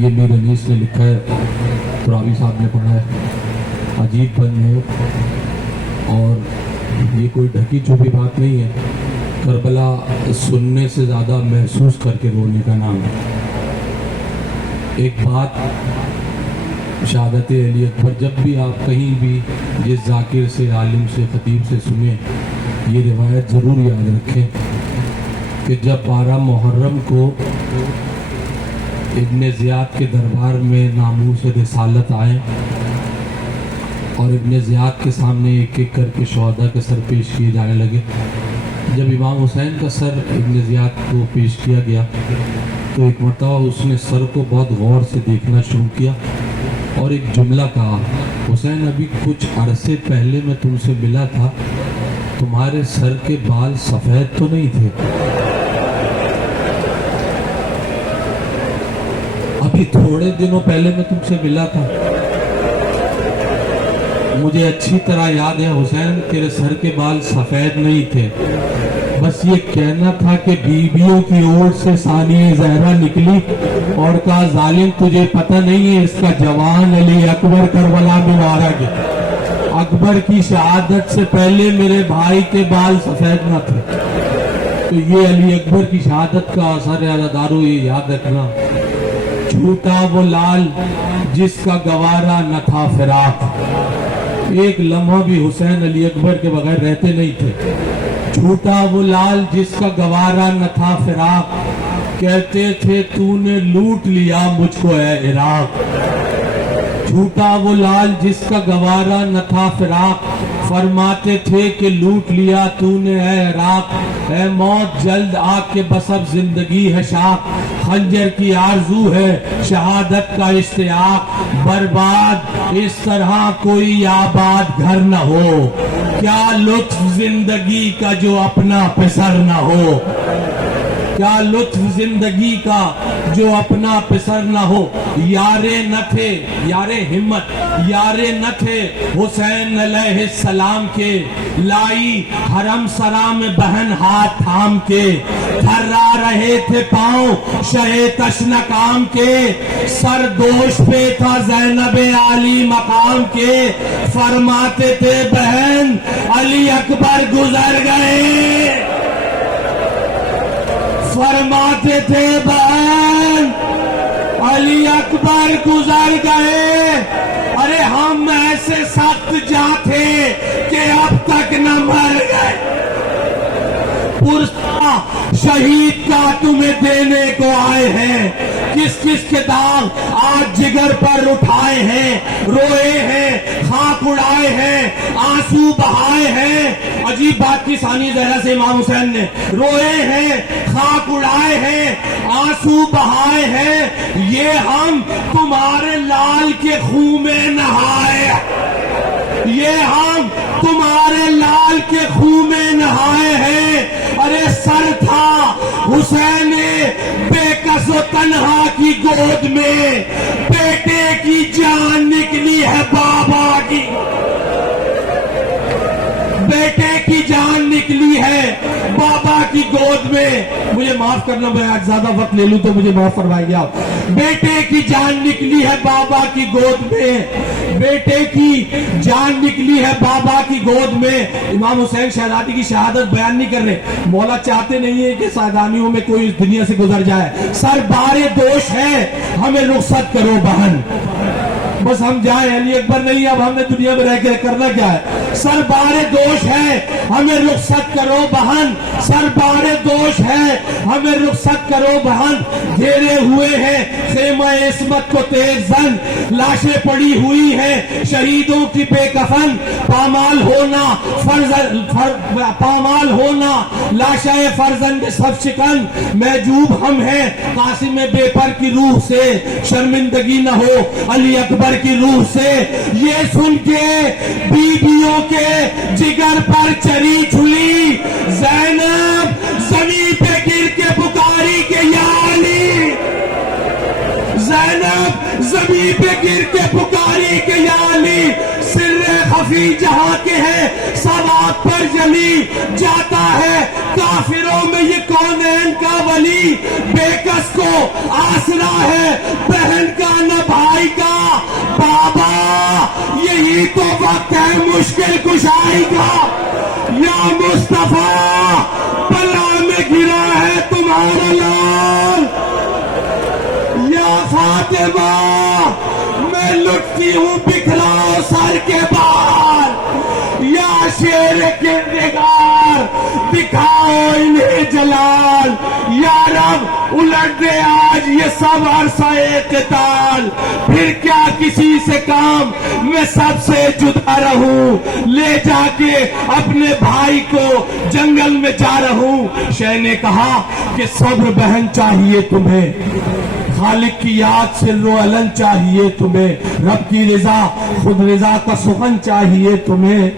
یہ میر انیس نے لکھا ہے، ترابی صاحب نے پڑھا ہے، عجیب بن ہے اور یہ کوئی ڈھکی چھپی بات نہیں ہے۔ کربلا سننے سے زیادہ محسوس کر کے رونے کا نام ہے۔ ایک بات شہادت علی اکبر، جب بھی آپ کہیں بھی جس ذاکر سے، عالم سے، خطیب سے سنیں، یہ روایت ضرور یاد رکھیں کہ جب 12 محرم کو ابن زیاد کے دربار میں ناموس رسالت آئے اور ابن زیاد کے سامنے ایک ایک کر کے شہداء کے سر پیش کیے جانے لگے، جب امام حسین کا سر ابن زیاد کو پیش کیا گیا تو ایک مرتبہ اس نے سر کو بہت غور سے دیکھنا شروع کیا اور ایک جملہ کہا، حسین ابھی کچھ عرصے پہلے میں تم سے ملا تھا، تمہارے سر کے بال سفید تو نہیں تھے؟ ابھی تھوڑے دنوں پہلے میں تم سے ملا تھا، مجھے اچھی طرح یاد ہے حسین تیرے سر کے بال سفید نہیں تھے، بس یہ کہنا تھا کہ بیویوں کی اور سے ثانیہ زہرا نکلی اور کہا ظالم تجھے پتہ نہیں ہے اس کا جوان علی اکبر کربلا میں مارا گیا، اکبر کی شہادت سے پہلے میرے بھائی کے بال سفید نہ تھے۔ تو یہ علی اکبر کی شہادت کا اثر ہے عزادارو، یہ یاد رکھنا، جھوٹا وہ لال جس کا گوارا نہ تھا فراق، ایک لمحہ بھی حسین علی اکبر کے بغیر رہتے نہیں تھے، جھوٹا وہ لال جس کا گوارا نہ تھا فراق، کہتے تھے تو نے لوٹ لیا مجھ کو اے عراق، جھوٹا وہ لال جس کا گوارا نہ تھا فراق، فرماتے تھے کہ لوٹ لیا تو نے اے عراق، اے موت جلد آ کے بس اب زندگی ہے شاق، خنجر کی آرزو ہے شہادت کا اشتیاق، برباد اس طرح کوئی آباد گھر نہ ہو، کیا لطف زندگی کا جو اپنا پسر نہ ہو، کیا لطف زندگی کا جو اپنا پسر نہ ہو، یارے نہ تھے، یارے ہمت، یارے نہ تھے حسین علیہ السلام کے، لائی حرم سرا میں بہن ہاتھ تھام کے، تھرا رہے تھے پاؤں شہ تشنکام کے، سر دوش پہ تھا زینب عالی مقام کے، فرماتے تھے بہن علی اکبر گزر گئے، فرماتے تھے بہن علی اکبر گزر گئے، ارے ہم ایسے سخت جاں تھے کہ اب تک نہ مر گئے، پرسا شہید کا تمہیں دینے کو آئے ہیں، کس کس کے داغ آج جگر پر اٹھائے ہیں، روئے ہیں خاک اڑائے ہیں آنسو بہائے ہیں، عجیب بات کی ثانی زہرا سے امام حسین نے، روئے ہیں خاک اڑائے ہیں آنسو بہائے ہیں، یہ ہم تمہارے لال کے خون میں نہائے، یہ ہم تمہارے لال کے خون میں نہائے ہیں، ارے سر تھا حسین بے کس و تنہا کی گود میں، بیٹے کی جان نکلی ہے بابا کی، بیٹے کی جان نکلی ہے بابا کی گود میں، مجھے معاف کرنا میں آج زیادہ وقت لے لوں تو مجھے معاف فرمائیں گے آپ، بیٹے کی جان نکلی ہے بابا کی گود میں، بیٹے کی جان نکلی ہے بابا کی گود میں، امام حسین شہزادی کی شہادت بیان نہیں کر رہے، مولا چاہتے نہیں ہیں کہ سادانیوں میں کوئی اس دنیا سے گزر جائے، سر بار دوش ہے ہمیں رخصت کرو بہن، بس ہم جائیں، علی اکبر نہیں اب ہم نے دنیا میں رہ کے کرنا کیا ہے، سر بار دوش ہے ہمیں رخصت کرو بہن، سر بار دوش ہے ہمیں رخصت کرو بہن، گھیرے ہوئے ہیں خیمہ عصمت کو تیز زن، لاشیں پڑی ہوئی ہیں شہیدوں کی بے کفن، پامال ہونا لاشہ فرزند سب شکن، محجوب ہم ہیں قاسم بے پر کی روح سے، شرمندگی نہ ہو علی اکبر کی روح سے، یہ سن کے بیویوں کے جگر پر چری چھلی، زینب زمین پہ گر کے پکاری کے یا علی، زینب زمین پہ گر کے پکاری کے یا علی، سر خفی بھی جہاں کے ہیں سب آگ پر جلی جاتا ہے. کافروں میں یہ کونین کا ولی بے کس کو آسرا ہے, بہن کا نہ بھائی کا بابا, یہی تو وقت ہے مشکل کشائی کا. یا مصطفیٰ بلا میں گرا ہے تمہارا لال, یا فاطمہ میں لٹتی ہوں بکھراؤ سر کے بال, یا شیر کردگار دکھاؤ انہیں جلال. یا رب الٹ دے آج یہ سب عرصہ قتال, پھر کیا کسی سے کام میں سب سے جدا رہوں, لے جا کے اپنے بھائی کو جنگل میں جا رہوں. شہ نے کہا کہ صبر بہن چاہیے تمہیں, خالق کی یاد سے رو علن چاہیے تمہیں, رب کی رضا خود رضا کا سخن چاہیے تمہیں.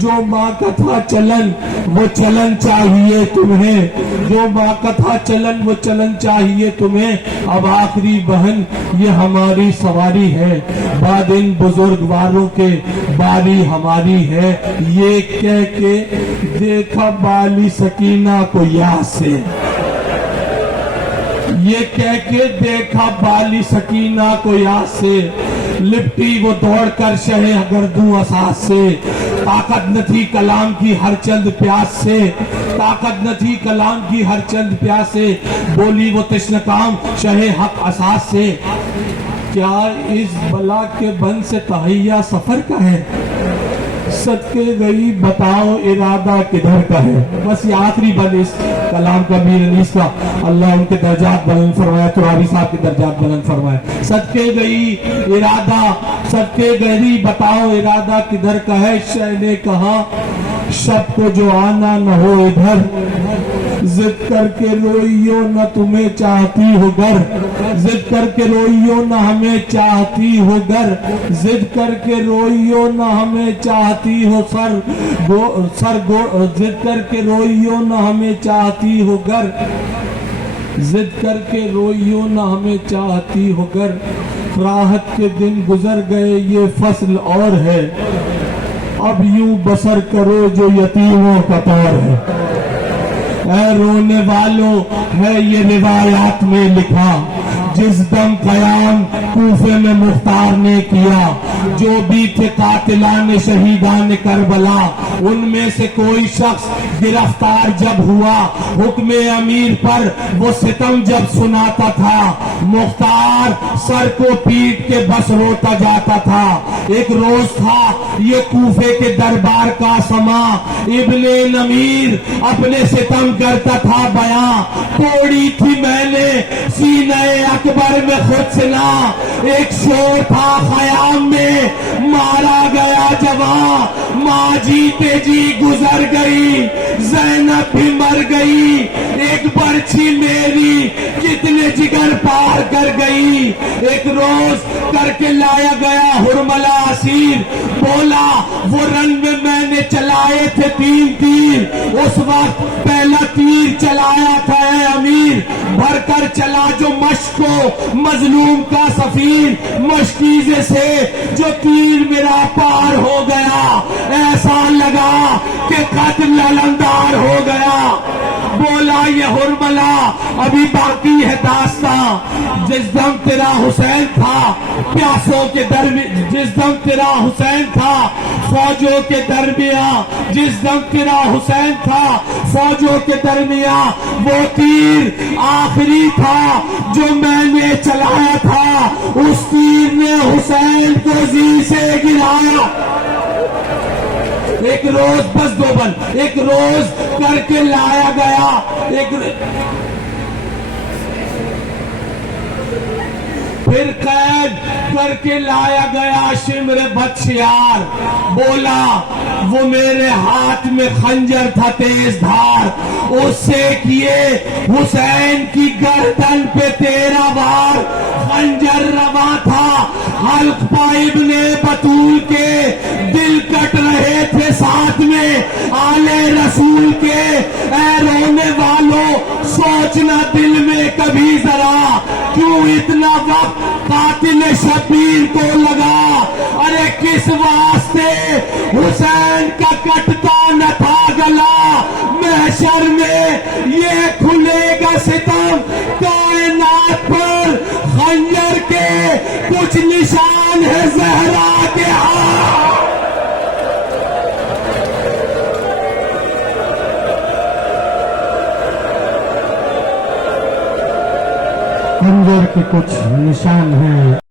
جو ماں کا تھا چلن وہ چلن چاہیے تمہیں, جو ماں کا تھا چلن وہ چلن چاہیے تمہیں. اب آخری بہن یہ ہماری سواری ہے, بعد ان بزرگواروں کے باری ہماری ہے. یہ کہہ کے دیکھا بالی سکینہ کو یاد سے, یہ کہہ کے دیکھا بالی سکینہ کو یاد سے, لپٹی وہ دوڑ کر شہ گردوں اساس سے. طاقت نہ تھی کلام کی ہر چند پیاس سے, طاقت نہ تھی کلام کی ہر چند پیاس سے, بولی وہ تشنہ کام شہ حق اساس سے. کیا اس بلا کے بن سے تہیا سفر کا ہے, صدقے گئی بتاؤ ارادہ کدھر کا ہے. بس یہ آخری بند اس کلام کا میر انیس کا, اللہ ان کے درجات بلند فرمائے, ترابی صاحب کے درجات بلند فرمائے. صدقے گئی ارادہ, صدقے گئی بتاؤ ارادہ کدھر کا ہے. شہ نے کہا شب کو جو آنا نہ ہو ادھر, ضد کر کے روئیو نہ تمہیں چاہتی ہو گر, ضد کر کے روئیو نہ ہمیں چاہتی ہو گر, ضد کر کے روئیو نہ ہمیں چاہتی ہو سر ضد کر کے روئیو نہ ہمیں چاہتی ہو گر, ضد کر کے روئیو نہ ہمیں چاہتی ہو گر. راحت کے دن گزر گئے یہ فصل اور ہے, اب یوں بسر کرو جو یتیموں کا طور ہے. اے رونے والوں ہے یہ روایات میں لکھا, جس دم قیام کوفے میں مختار نے کیا, جو بھی تھے قاتلان شہیدان کربلا, ان میں سے کوئی شخص گرفتار جب ہوا, حکم امیر پر وہ ستم جب سناتا تھا, مختار سر کو پیٹ کے بس روتا جاتا تھا. ایک روز تھا یہ کوفے کے دربار کا سما, ابن نمیر اپنے ستم کرتا تھا بیاں, توڑی تھی میں نے سینہ اکبر میں خود سے نا, ایک شور تھا خیام میں مارا گیا جوان, ماں جیتے جی گزر گئی, زینب بھی مر گئی, ایک برچھی میری کتنے جگر پار کر گئی. ایک روز کر کے لایا گیا ہرملا اسیر, بولا وہ رن میں نے چلائے تھے 3 تیر, اس وقت پہلا تیر چلایا تھا اے امیر, بھر کر چلا جو مشق کو مظلوم کا سفیر, مشکیزے سے جو تیر میرا پار ہو گیا, ایسا لگا کہ قتل علمدار ہو گیا. بولا یہ ہرملا ابھی باقی ہے داستان, جس دم تیرا حسین تھا پیاسوں کے درمیان, جس دم تیرا حسین تھا فوجوں کے درمیان, جس دم تیرا حسین تھا فوجوں کے درمیان, وہ تیر آخری تھا جو میں نے چلایا تھا, اس تیر نے حسین کو زی سے گرایا. ایک روز بس 2 بند, ایک روز کر کے لایا گیا, پھر قید کر کے لایا گیا شمر بدشیار, بولا وہ میرے ہاتھ میں خنجر تھا تیز دھار, اس سے کیے حسین کی گردن پہ 13 بار, خنجر رواں تھا حلق پا ابن بطول کے, دل کٹ رہے تھے ساتھ میں آلے رسول کے. اے رونے والوں سوچنا دل میں کبھی ذرا, کیوں اتنا وقت قاتل شبیر کو لگا. ارے کس واسطے حسین کا کٹتا نہ تھا گلا. محشر میں یہ کھلے گا ستم کائنات پر. خنجر کے کچھ نشان ہے زہرا کے ہاتھ. خنجر کے کچھ نشان ہیں